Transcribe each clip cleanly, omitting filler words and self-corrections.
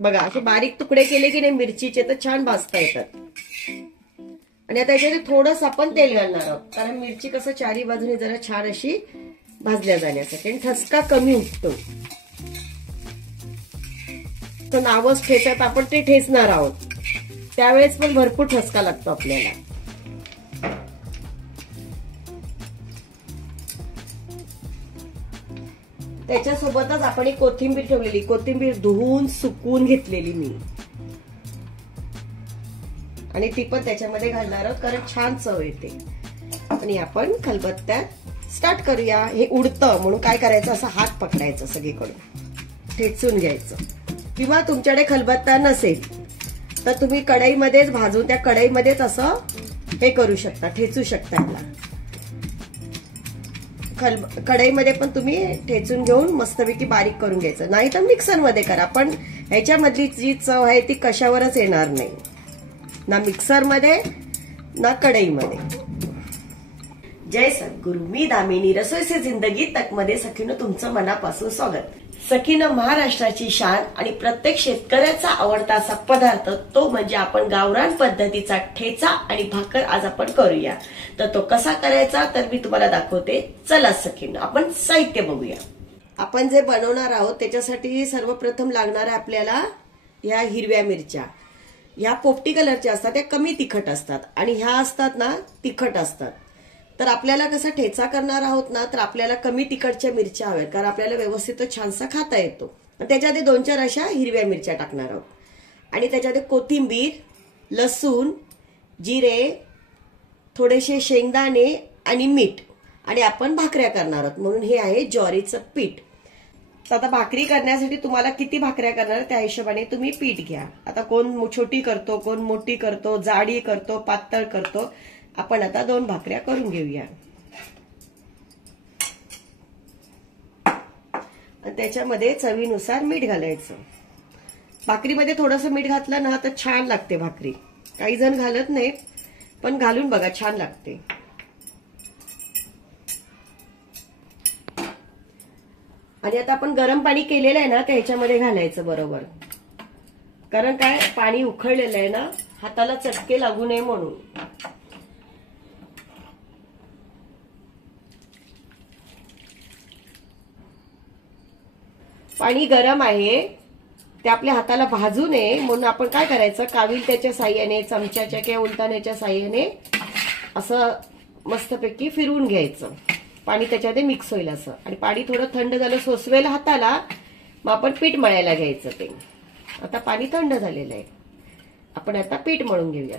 बघा असे बारीक तुकडे केले की नाही मिरचीचे तर छान भाजता येतात. आणि आता याच्यात थोडंसं आपण तेल घालणार आहोत, कारण मिरची कसं चारी बाजूने जरा छान अशी भाजल्या जाण्यासाठी आणि ठसका कमी उठतो. तर नावच ठेचत आपण ते ठेचणार आहोत, त्यावेळेस पण भरपूर ठसका लागतो आपल्याला. त्याच्यासोबतच आपण एक कोथिंबीर ठेवलेली, कोथिंबीर धुवून सुकवून घेतलेली मी, आणि ती पण त्याच्यामध्ये घालणार आहोत कारण छान चव येते. आणि आपण खलबत्त्यात स्टार्ट करूया. हे उडतं म्हणून काय करायचं, असं हात पकडायचं सगळीकडून ठेचून घ्यायचं. किंवा तुमच्याकडे खलबत्ता नसेल तर तुम्ही कढईमध्येच भाजून त्या कढईमध्येच असं हे करू शकता, ठेचू शकता. कढईमध्ये पण तुम्ही ठेचून घेऊन मस्तपैकी बारीक करून घ्यायचं, नाही तर मिक्सरमध्ये करा. पण ह्याच्यामधली जी चव आहे ती कशावरच येणार नाही, ना मिक्सरमध्ये ना कढईमध्ये. जय सद्गुरु. मी दामिनी रसोई से जिंदगी तक मध्ये सखीनं तुमचं मनापासून स्वागत. सखीनं महाराष्ट्राची शान आणि प्रत्येक शेतकऱ्याचा आवडता असा पदार्थ तो म्हणजे आपण गावरान पद्धतीचा ठेचा आणि भाकर आज आपण करूया. तर तो कसा करायचा तर मी तुम्हाला दाखवते. चला सखीनं आपण साहित्य बघूया. आपण जे बनवणार आहोत त्याच्यासाठी सर्वप्रथम लागणार आहे आपल्याला या हिरव्या मिरच्या. ह्या पोपटी कलरच्या असतात, त्या कमी तिखट असतात, आणि ह्या असतात ना तिखट असतात. तर आपल्याला कसं ठेचा करणार आहोत ना, तर आपल्याला कमी तिखटच्या मिरच्या हव्यात, कारण आपल्याला व्यवस्थित छानसा खाता येतो. त्याच्यामध्ये 2-4 अशा हिरव्या मिरच्या टाकणार आहोत, आणि त्याच्यामध्ये कोथिंबीर, लसूण, जिरे, थोडेसे शेंगदाणे आणि मीठ, आणि आपण भाकऱ्या करणार आहोत म्हणून हे आहे ज्वारीचं पीठ. तर आता भाकरी करण्यासाठी तुम्हाला किती भाकऱ्या करणार त्या हिशोबाने तुम्ही पीठ घ्या. आता कोण छोटी करतो, कोण मोठी करतो, जाडी करतो, पातळ करतो. आपण आता 2 भाकऱ्या करून घेऊया. आणि त्याच्यामध्ये चवीनुसार मीठ घालायचं. भाकरीमध्ये थोडंसं मीठ घातलं ना तर छान लागते भाकरी. काही जण घालत नाहीत, पण घालून बघा, छान लागते. आणि आता आपण गरम पाणी केलेलं आहे ना, त्याच्यामध्ये घालायचं बरोबर, कारण काय पाणी उकळलेलं आहे ना, हाताला चटके लागू नये म्हणून. पाणी गरम आहे ते आपल्या हाताला भाजू नये म्हणून आपण काय करायचं, काविलत्याच्या साह्याने, चमच्याच्या किंवा उलटाण्याच्या साह्याने असं मस्तपैकी फिरवून घ्यायचं. पाणी त्याच्यामध्ये मिक्स होईल असं. आणि पाणी थोडं थंड झालं, सोसवेल हाताला, मग आपण पीठ मळायला घ्यायचं. ते आता पाणी थंड झालेलं आहे, आपण आता पीठ मळून घेऊया.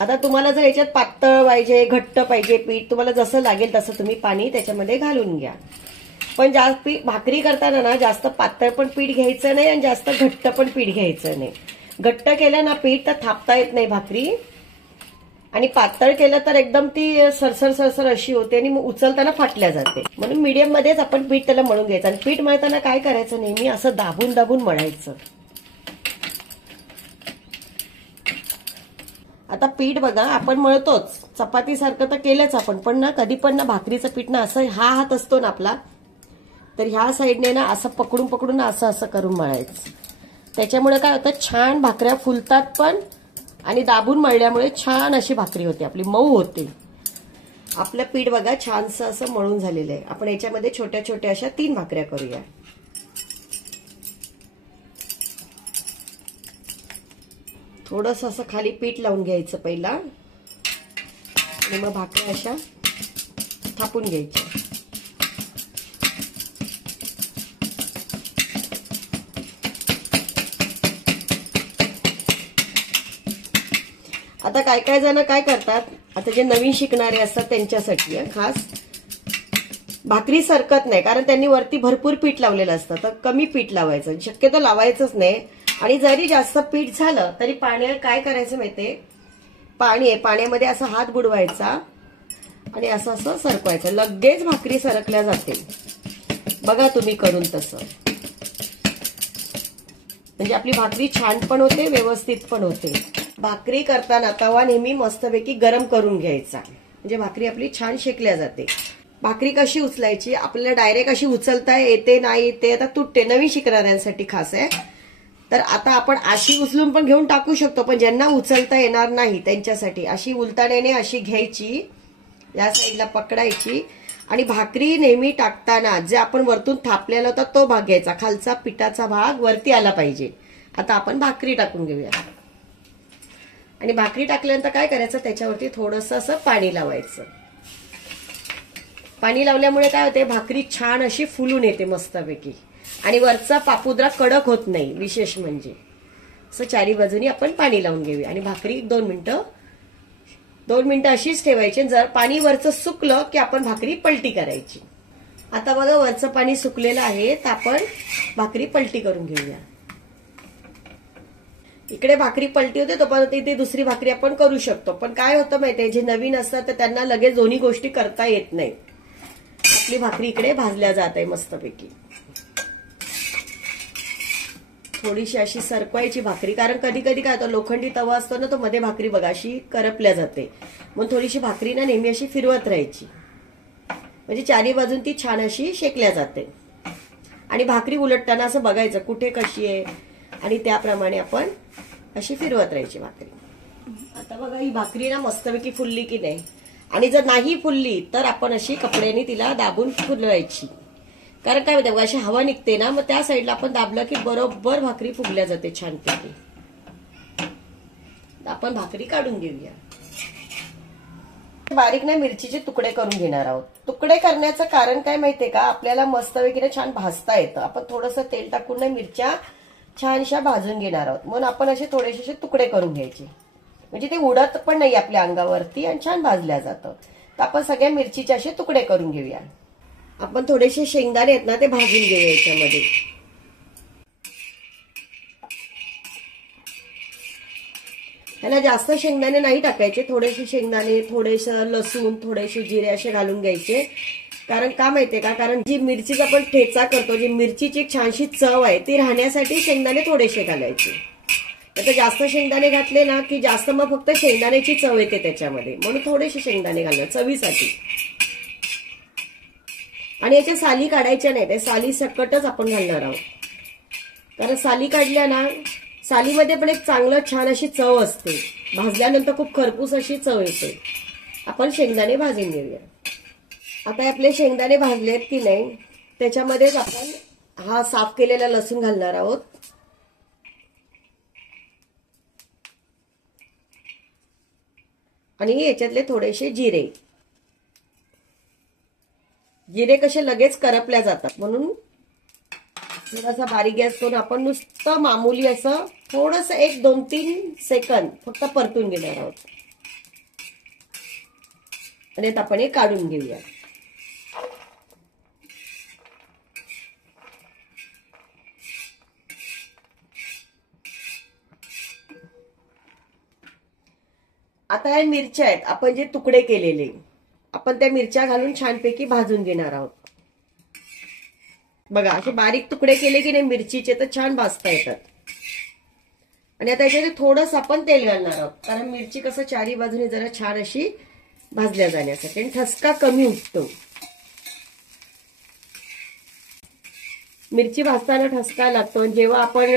आता तुम्हाला जर याच्यात पातळ पाहिजे, घट्ट पाहिजे पीठ, तुम्हाला जसं लागेल तसं तुम्ही पाणी त्याच्यामध्ये घालून घ्या. पण जास्त भाकरी करताना ना जास्त पातळ पण पीठ घ्यायचं नाही आणि जास्त घट्ट पण पीठ घ्यायचं नाही. घट्ट केलं ना पीठ तर थापता येत नाही भाकरी, आणि पातळ केलं तर एकदम ती सरसर सरसर अशी होते आणि मग उचलताना फाटल्या जाते. म्हणून मीडियम मध्येच आपण पीठ त्याला मळून घ्यायचं. आणि पीठ मळताना काय करायचं, नेहमी असं दाबून दाबून मळायचं. आता पीठ बघा आपण मळतोच, चपातीसारखं तर केलंच आपण, पण ना कधी पण ना भाकरीचं पीठ ना असं हा हात असतो ना आपला, तर ह्या साईडने ना असं पकडून पकडून असं असं करून मळायचं. त्याच्यामुळे काय होतं, छान भाकऱ्या फुलतात पण, आणि दाबून मळल्यामुळे छान अशी भाकरी होते, आपली मऊ होते. आपलं पीठ बघा छानसं असं मळून झालेलं आहे. आपण याच्यामध्ये छोट्या छोट्या अशा 3 भाकऱ्या करूया. थोडंसं असं खाली पीठ लावून घ्यायचं पहिला, आणि मग भाकऱ्या अशा थापून घ्यायच्या. आता काय काय जण काय करतात, आता जे नवीन शिकणारे असतात त्यांच्यासाठी खास, भाकरी सरकत नाही कारण त्यांनी वरती भरपूर पीठ लावलेलं असतं. तर कमी पीठ लावायचं, शक्यतो लावायचंच नाही. आणि जरी जास्त पीठ झालं तरी पाण्यात काय करायचं माहितीये, पाणी आहे पाण्यामध्ये असा हात बुडवायचा आणि असं असं सरकवायचं, लगेच भाकरी सरकल्या जाते. बघा तुम्ही करून तसं, म्हणजे आपली भाकरी छान पण होते, व्यवस्थित पण होते. भाकरी करताना तवा नेहमी मस्तपैकी गरम करून घ्यायचा, म्हणजे भाकरी आपली छान शेकल्या जाते. भाकरी कशी उचलायची, आपल्याला डायरेक्ट अशी उचलता येते नाही येते, आता तुटते, नवीन शिकणाऱ्यांसाठी खास आहे. तर आता आपण अशी उचलून पण घेऊन टाकू शकतो, पण ज्यांना उचलता येणार नाही त्यांच्यासाठी अशी उलताण्याने अशी घ्यायची, या साईडला पकडायची आणि भाकरी नेहमी टाकताना जे आपण वरतून थापलेला होता तो भाग घ्यायचा, खालचा पिठाचा भाग वरती आला पाहिजे. आता आपण भाकरी टाकून घेऊया आणि भाकरी टाकल्यानंतर काय करायचं, त्याच्यावरती थोडंसं असं पाणी लावायचं. पाणी लावल्यामुळे काय होते, भाकरी छान अशी फुलून येते मस्तपैकी आणि वरचा पापुद्रा कडक होत नाही. विशेष म्हणजे असं चारी बाजूनी आपण पाणी लावून घेऊया आणि भाकरी 2 मिनिटं अशीच ठेवायची. जर पाणी वरचं सुकलं की आपण भाकरी पलटी करायची. आता बघा वरचं पाणी सुकलेलं आहे, तर आपण भाकरी पलटी करून घेऊया. इकडे भाकरी पलटी होते तोपर्यंत इथे दुसरी भाकरी आपण करू शकतो. पण काय होतं माहितीये, जे नवीन असतात तर त्यांना लगेच दोन्ही गोष्टी करता येत नाही. आपली भाकरी इकडे भाजल्या जात आहे मस्तपैकी. थोडीशी अशी सरकवायची भाकरी, कारण कधी कधी काय होतं, लोखंडी तवा असतो ना, तो मध्ये भाकरी बघा अशी करपल्या जाते. मग थोडीशी भाकरी ना नेहमी अशी फिरवत राहायची, म्हणजे चारी बाजून ती छान अशी शेकल्या जाते. आणि भाकरी उलटताना असं बघायचं कुठे कशी आहे आणि त्याप्रमाणे आपण अशी फिरवत राहायची भाकरी. आता बघा ही भाकरी ना मस्तपैकी फुलली की नाही, आणि जर नाही फुलली तर आपण अशी कपड्याने तिला दाबून फुलवायची. कारण काय होतं, अशी हवा निघते ना, मग त्या साईडला आपण दाबलं की बरोबर भाकरी फुगल्या जाते छानपैकी. आपण भाकरी काढून घेऊया. बारीक ना मिरचीचे तुकडे करून घेणार आहोत. तुकडे करण्याचं कारण काय माहितीये का, आपल्याला मस्तपैकी ना छान भाजता येतं. आपण थोडंसं तेल टाकून ना मिरच्या छानशा भाजून घेणार आहोत, म्हणून आपण असे थोडेसे तुकडे करून घ्यायचे, म्हणजे ते उडत पण नाही आपल्या अंगावरती आणि छान भाजल्या जातं. तर आपण सगळ्या मिरचीचे असे तुकडे करून घेऊया. आपण थोडेसे शेंगदाणे आहेत ना ते भाजून घेऊया याच्यामध्ये. त्याला जास्त शेंगदाणे नाही टाकायचे, थोडेसे शेंगदाणे, थोडेसे लसूण, थोडेसे जिरे असे घालून घ्यायचे. कारण का माहितीये का, कारण जी मिरचीचा आपण ठेचा करतो, जी मिरचीची एक छानशी चव आहे ती राहण्यासाठी शेंगदाणे थोडेसे घालायचे. तर जास्त शेंगदाणे घातले ना की जास्त मग फक्त शेंगदाण्याची चव येते त्याच्यामध्ये, म्हणून थोडेसे शेंगदाणे घालणार चवीसाठी. आणि याच्या साली काढायच्या नाही, त्या साली सकटच आपण घालणार आहोत. कारण साली काढल्या ना, सालीमध्ये पण एक चांगलं छान अशी चव असते, भाजल्यानंतर खूप खरपूस अशी चव येते. आपण शेंगदाणे भाजून घेऊया. आता आपले शेंगदाणे भाजलेत की नाही, त्याच्यामध्येच आपण हा साफ केलेला लसूण घालणार आहोत. आणि याच्यातले थोडेसे जिरे. जिरे कसे लगेच करपल्या जातात, म्हणून थोडासा बारीक गॅस करून आपण नुसतं मामूली असं थोडंसं 1-2-3 सेकंद फक्त परतून घेणार आहोत. आणि आता आपण हे काढून घेऊया. आता या मिरच्या आहेत आपण जे तुकडे केलेले, आपण त्या मिरच्या घालून छानपैकी भाजून घेणार आहोत. बघा असे बारीक तुकडे केले की नाही मिरचीचे तर छान भाजता येतात. आणि आता याच्यात थोडंसं आपण तेल घालणार आहोत, कारण मिरची कसं चारी बाजूने जरा छान अशी भाजल्या जाण्यासाठी आणि ठसका कमी उठतो. मिरची भाजताना ठसका लागतो, जेव्हा आपण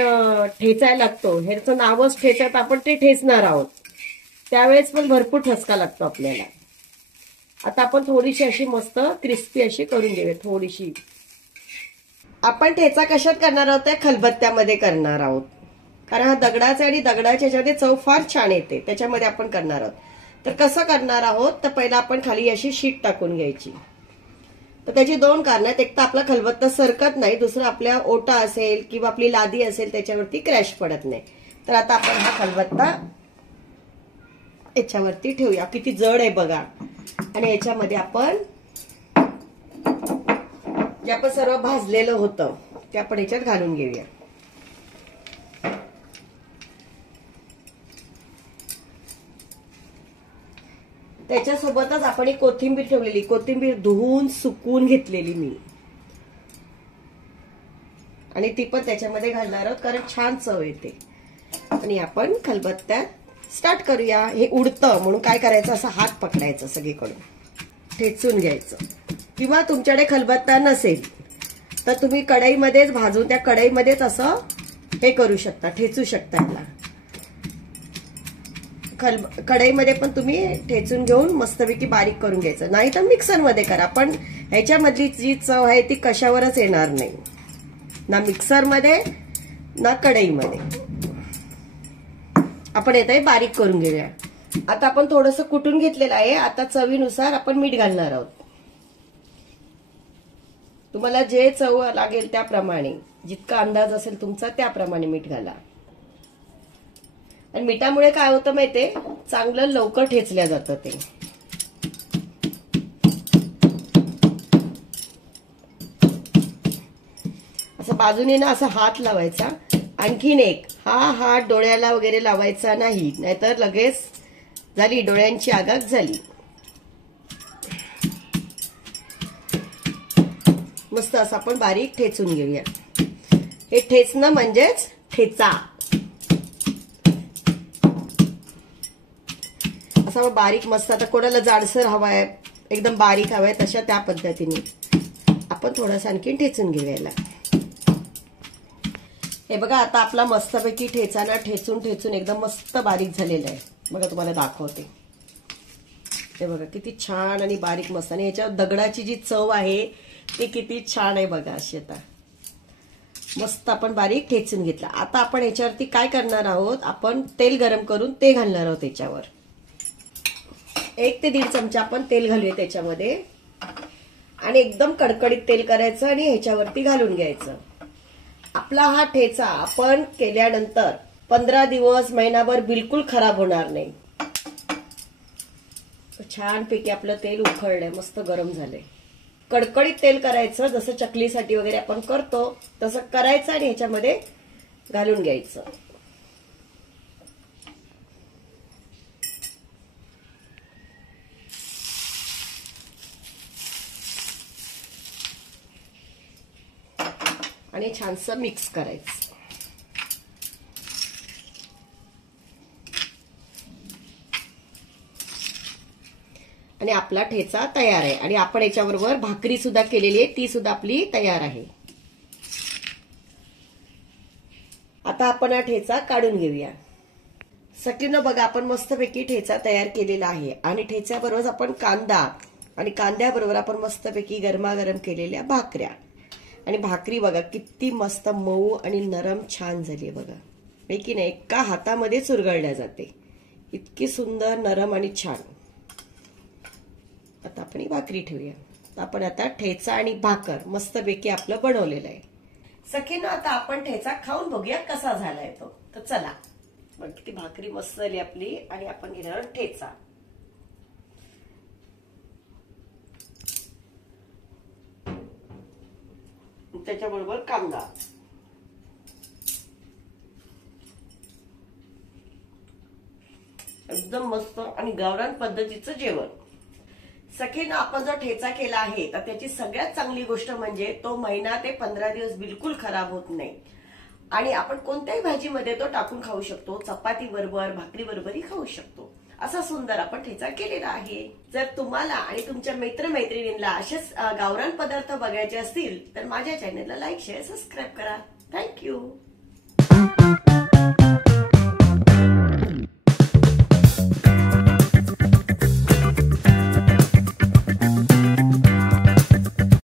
ठेचायला लागतो, ह्याचं नावच ठेचात, आपण ते ठेचणार आहोत त्यावेळेस पण भरपूर ठसका लागतो आपल्याला. आता आपण थोडीशी अशी मस्त क्रिस्पी अशी करून घेऊया. थोडीशी आपण ठेचा कशात करणार आहोत, त्या खलबत्त्यामध्ये करणार आहोत, कारण हा दगडाचा आणि दगडाच्या ह्याच्यामध्ये चव फार छान येते, त्याच्यामध्ये आपण करणार आहोत. तर कसं करणार आहोत, तर पहिला आपण खाली अशी शीट टाकून घ्यायची. तर त्याची 2 कारण आहेत, एक तर आपला खलबत्ता सरकत नाही, दुसरं आपल्या ओटा असेल किंवा आपली लादी असेल त्याच्यावरती क्रॅश पडत नाही. तर आता आपण हा खलबत्ता याच्यावरती ठेवूया. किती जड आहे बघा. आणि याच्यामध्ये आपण जे आपण सर्व भाजलेलं होतं ते आपण याच्यात घालून घेऊया. त्याच्यासोबतच आपण एक कोथिंबीर ठेवलेली, कोथिंबीर धुवून सुकवून घेतलेली मी, आणि ती पण त्याच्यामध्ये घालणार आहोत कारण छान चव येते. आणि आपण खलबत्त्यात स्टार्ट करूया. हे उडतं म्हणून काय करायचं, असं हात पकडायचं सगळीकडून ठेचून घ्यायचं. किंवा तुमच्याकडे खलबत्ता नसेल तर तुम्ही कढईमध्येच भाजून त्या कढईमध्येच असं हे करू शकता, ठेचू शकता. याला कढईमध्ये पण तुम्ही ठेचून घेऊन मस्तपैकी बारीक करून घ्यायचं, नाही तर मिक्सरमध्ये करा. पण ह्याच्यामधली जी चव आहे ती कशावरच येणार नाही, ना मिक्सरमध्ये ना कढईमध्ये. आपण येत आहे बारीक करून घेऊया. आता आपण थोडंसं कुटून घेतलेलं आहे. आता चवीनुसार आपण मीठ घालणार आहोत. तुम्हाला जे चव लागेल त्याप्रमाणे, जितका अंदाज असेल तुमचा त्याप्रमाणे मीठ घाला. आणि मिठामुळे काय होतं माहितीये, चांगलं लवकर ठेचल्या जातं ते. असं बाजूने ना असा हात लावायचा. आणखीन एक, हा हात डोळ्याला वगैरे लावायचा नाही, नाहीतर लगेच झाली डोळ्यांची आगाग झाली. मस्त असं आपण बारीक ठेचून घेऊया. हे ठेचणं म्हणजेच ठेचा. असा बारीक मस्त. आता कोणाला जाडसर हवाय, एकदम बारीक हवाय, तशा त्या पद्धतीने आपण थोडंसं आणखीन ठेचून घेऊया. हे बघा, आता आपला मस्तपैकी ठेचाना ठेचून ठेचून एकदम मस्त बारीक झालेला आहे. बघा तुम्हाला दाखवते. हे बघा किती छान आणि बारीक मस्त. आणि याच्यावर दगडाची जी चव आहे ती किती छान आहे बघा. अशी आता मस्त आपण बारीक ठेचून घेतला. आता आपण याच्यावरती काय करणार आहोत, आपण तेल गरम करून ते घालणार आहोत त्याच्यावर. 1 ते 1.5 चमचा आपण तेल घालूया त्याच्यामध्ये. आणि एकदम कडकडीत तेल करायचं आणि ह्याच्यावरती घालून घ्यायचं. आपला हा ठेचा आपण केल्यानंतर 15 दिवस, महिनाभर बिलकुल खराब होणार नाही. छानपैकी आपलं तेल उकळलंय, मस्त गरम झालंय. कडकडीत तेल करायचं, जसं चकलीसाठी वगैरे आपण करतो तसं करायचं आणि ह्याच्यामध्ये घालून घ्यायचं. आणि छानसं मिक्स करायचं. आणि आपला ठेचा तयार आहे. आणि आपण याच्याबरोबर भाकरी सुद्धा केलेली आहे, ती सुद्धा आपली तयार आहे. आता आपण हा ठेचा काढून घेऊया. सगळीनं बघा, आपण मस्तपैकी ठेचा तयार केलेला आहे. आणि ठेच्याबरोबर आपण कांदा, आणि कांद्याबरोबर आपण मस्तपैकी गरमागरम केलेल्या भाकऱ्या. आणि भाकरी बघा किती मस्त मऊ आणि नरम छान झाली आहे बघा. आहे की नाही, एका हातामध्ये चुरगळल्या जाते, इतकी सुंदर नरम आणि छान. आता आपण ही भाकरी ठेवूया. आपण आता ठेचा आणि भाकर मस्तपैकी आपलं बनवलेलं आहे. सखीनं आता आपण ठेचा खाऊन बघूया कसा झालाय तो. तर चला, बघ किती भाकरी मस्त झाली आपली. आणि आपण घेणार ठेचा. त्याच्याबरोबर कांदा. एकदम मस्त आणि गावरान पद्धतीचं जेवण. सखीनं आपण जो ठेचा केला आहे तर त्याची सगळ्यात चांगली गोष्ट म्हणजे तो महिना ते 15 दिवस बिलकुल खराब होत नाही. आणि आपण कोणत्याही भाजीमध्ये तो टाकून खाऊ शकतो, चपाती बरोबर, भाकरी बरोबरही खाऊ शकतो. असा सुंदर आपण ठेचा केलेला आहे. जर तुम्हाला आणि तुमच्या मित्रमैत्रिणींना असेच गावरान पदार्थ बघायचे असतील तर माझ्या चॅनलला लाईक, शेअर, सबस्क्राईब करा. थँक्यू.